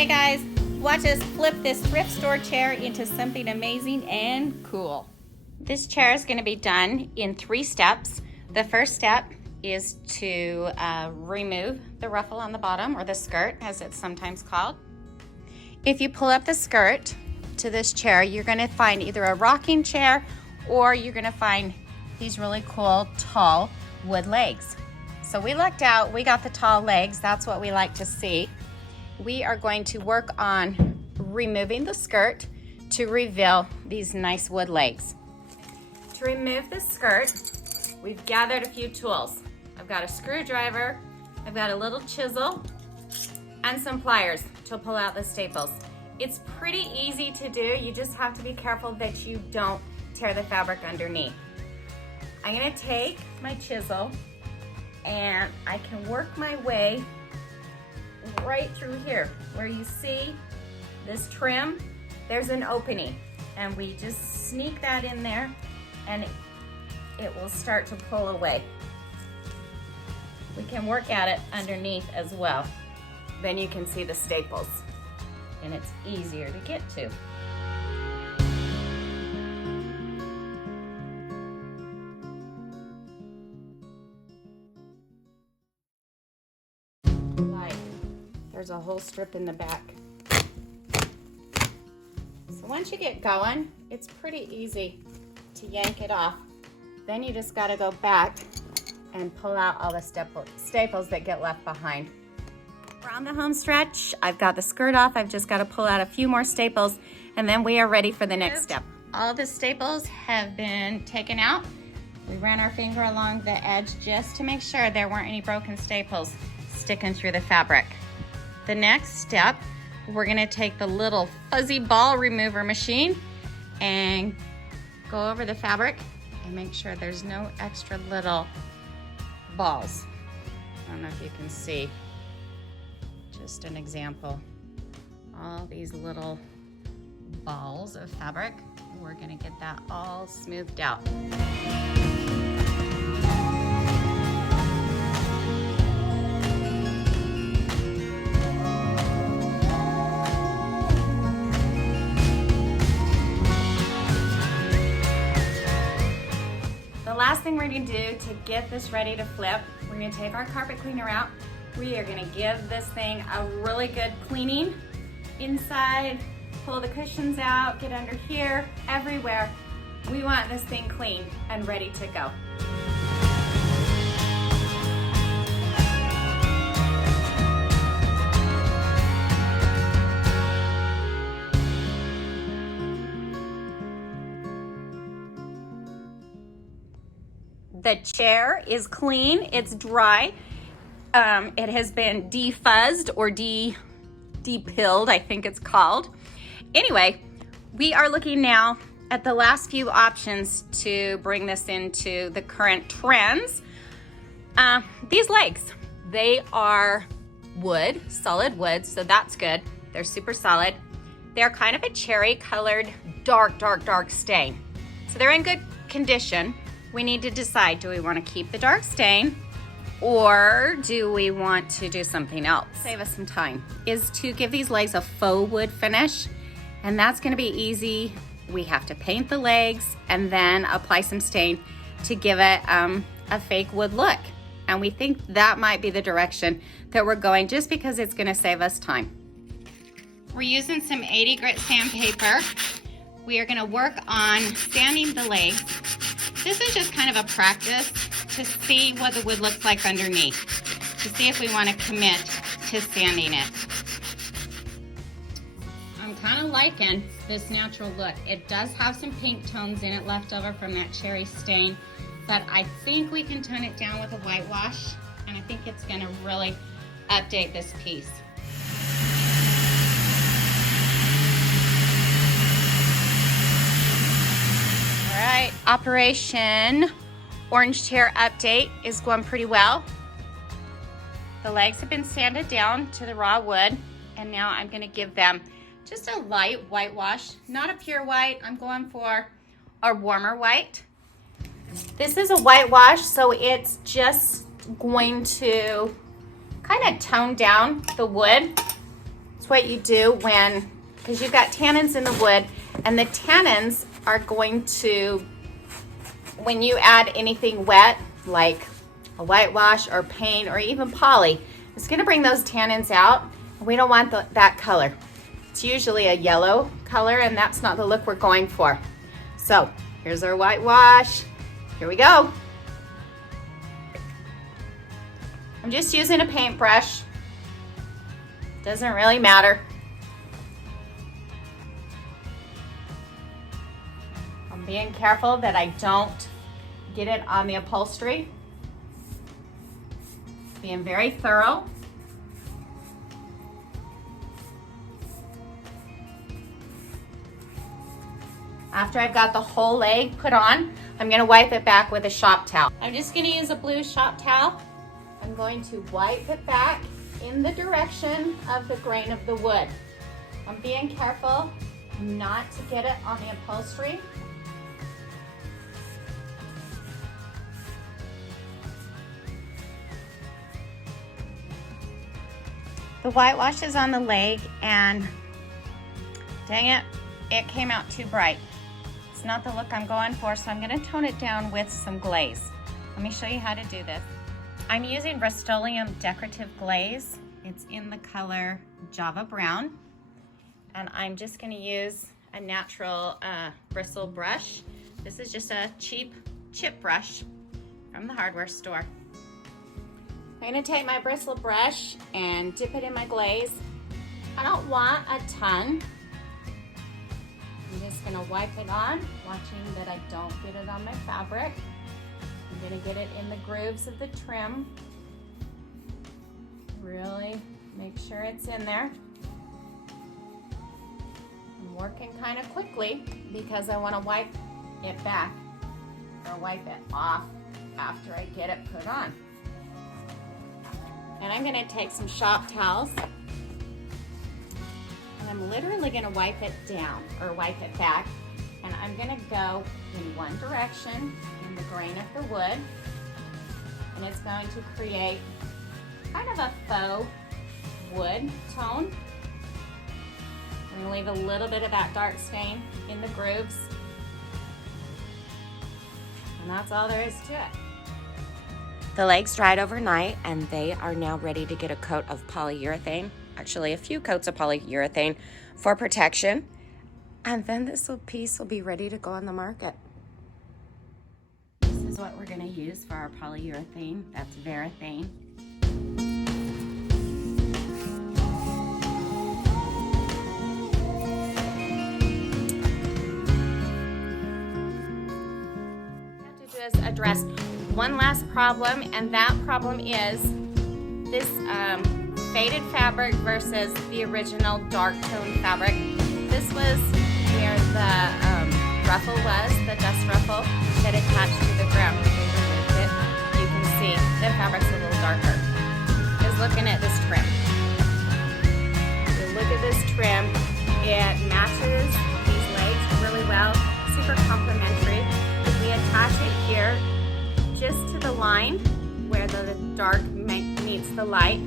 Okay guys, watch us flip this thrift store chair into something amazing and cool. This chair is going to be done in 3 steps. The first step is to remove the ruffle on the bottom, or the skirt as it's sometimes called. If you pull up the skirt to this chair, you're going to find either a rocking chair or you're going to find these really cool tall wood legs. So we lucked out, we got the tall legs, that's what we like to see. We are going to work on removing the skirt to reveal these nice wood legs. To remove the skirt, we've gathered a few tools. I've got a screwdriver, I've got a little chisel, and some pliers to pull out the staples. It's pretty easy to do, you just have to be careful that you don't tear the fabric underneath. I'm gonna take my chisel and I can work my way right through here. Where you see this trim, there's an opening, and we just sneak that in there and it will start to pull away. We can work at it underneath as well. Then you can see the staples and it's easier to get to. There's a whole strip in the back. So once you get going, it's pretty easy to yank it off. Then you just gotta go back and pull out all the staples that get left behind. We're on the home stretch. I've got the skirt off. I've just gotta pull out a few more staples, and then we are ready for the next step. All the staples have been taken out. We ran our finger along the edge just to make sure there weren't any broken staples sticking through the fabric. The next step, we're gonna take the little fuzzy ball remover machine and go over the fabric and make sure there's no extra little balls. I don't know if you can see, just an example. All these little balls of fabric, we're gonna get that all smoothed out. The last thing we're going to do to get this ready to flip, we're going to take our carpet cleaner out. We are going to give this thing a really good cleaning inside, pull the cushions out, get under here, everywhere. We want this thing clean and ready to go. The chair is clean, it's dry. It has been defuzzed or depilled, I think it's called. Anyway, we are looking now at the last few options to bring this into the current trends. These legs, they are wood, solid wood, so that's good. They're super solid. They're kind of a cherry colored, dark stain. So they're in good condition. We need to decide, do we want to keep the dark stain or do we want to do something else? Save us some time. Is to give these legs a faux wood finish, and that's going to be easy. We have to paint the legs and then apply some stain to give it a fake wood look. And we think that might be the direction that we're going, just because it's going to save us time. We're using some 80 grit sandpaper. We are going to work on sanding the legs. This is just kind of a practice to see what the wood looks like underneath, to see if we want to commit to sanding it. I'm kind of liking this natural look. It does have some pink tones in it left over from that cherry stain, but I think we can tone it down with a whitewash, and I think it's going to really update this piece. All right, Operation Orange Chair update is going pretty well. The legs have been sanded down to the raw wood, and now I'm going to give them just a light whitewash, not a pure white. I'm going for a warmer white. This is a whitewash, so it's just going to kind of tone down the wood It's what you do because you've got tannins in the wood, and the tannins are going to, when you add anything wet, like a whitewash or paint or even poly, it's gonna bring those tannins out. We don't want that color. It's usually a yellow color, and that's not the look we're going for. So here's our whitewash. Here we go. I'm just using a paintbrush. Doesn't really matter. I'm being careful that I don't get it on the upholstery. Being very thorough. After I've got the whole leg put on, I'm gonna wipe it back with a shop towel. I'm just gonna use a blue shop towel. I'm going to wipe it back in the direction of the grain of the wood. I'm being careful not to get it on the upholstery. The whitewash is on the leg, and dang it, it came out too bright. It's not the look I'm going for, so I'm gonna tone it down with some glaze. Let me show you how to do this. I'm using Rust-Oleum decorative glaze. It's in the color Java Brown. And I'm just gonna use a natural bristle brush. This is just a cheap chip brush from the hardware store. I'm gonna take my bristle brush and dip it in my glaze. I don't want a ton. I'm just gonna wipe it on, watching that I don't get it on my fabric. I'm gonna get it in the grooves of the trim. Really make sure it's in there. I'm working kind of quickly because I wanna wipe it back or wipe it off after I get it put on. And I'm gonna take some shop towels, and I'm literally gonna wipe it down or wipe it back. And I'm gonna go in one direction in the grain of the wood, and it's going to create kind of a faux wood tone. I'm gonna leave a little bit of that dark stain in the grooves. And that's all there is to it. The legs dried overnight, and they are now ready to get a coat of polyurethane, actually a few coats of polyurethane for protection. And then this little piece will be ready to go on the market. This is what we're gonna use for our polyurethane. That's Varathane. Address one last problem, and that problem is this faded fabric versus the original dark tone fabric. This was where the ruffle was, the dust ruffle that attached to the ground. When we removed it, you can see the fabric's a little darker. Just looking at this trim. If you look at this trim, it matches these legs really well, super complimentary. We attach it here just to the line where the dark meets the light.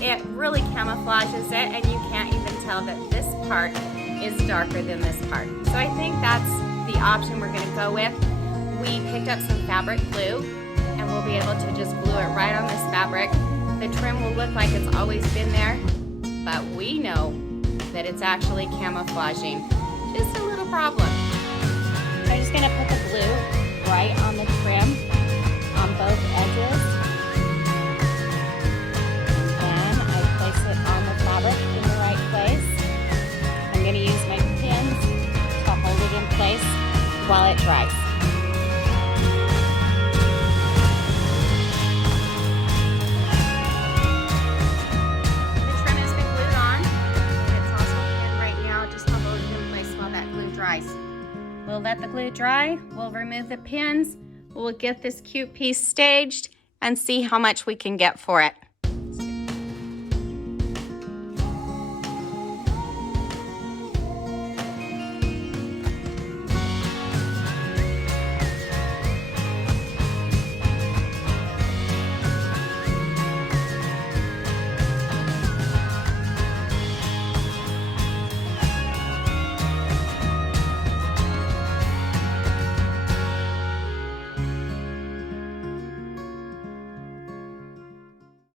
It really camouflages it, and you can't even tell that this part is darker than this part. So I think that's the option we're gonna go with. We picked up some fabric glue, and we'll be able to just glue it right on this fabric. The trim will look like it's always been there, but we know that it's actually camouflaging. Just a little problem. So I'm just gonna put the glue right on the trim on both edges. And then I place it on the fabric in the right place. I'm going to use my pins to hold it in place while it dries. The trim has been glued on, and it's also pinned right now just to hold it in place while that glue dries. We'll let the glue dry, we'll remove the pins, we'll get this cute piece staged and see how much we can get for it.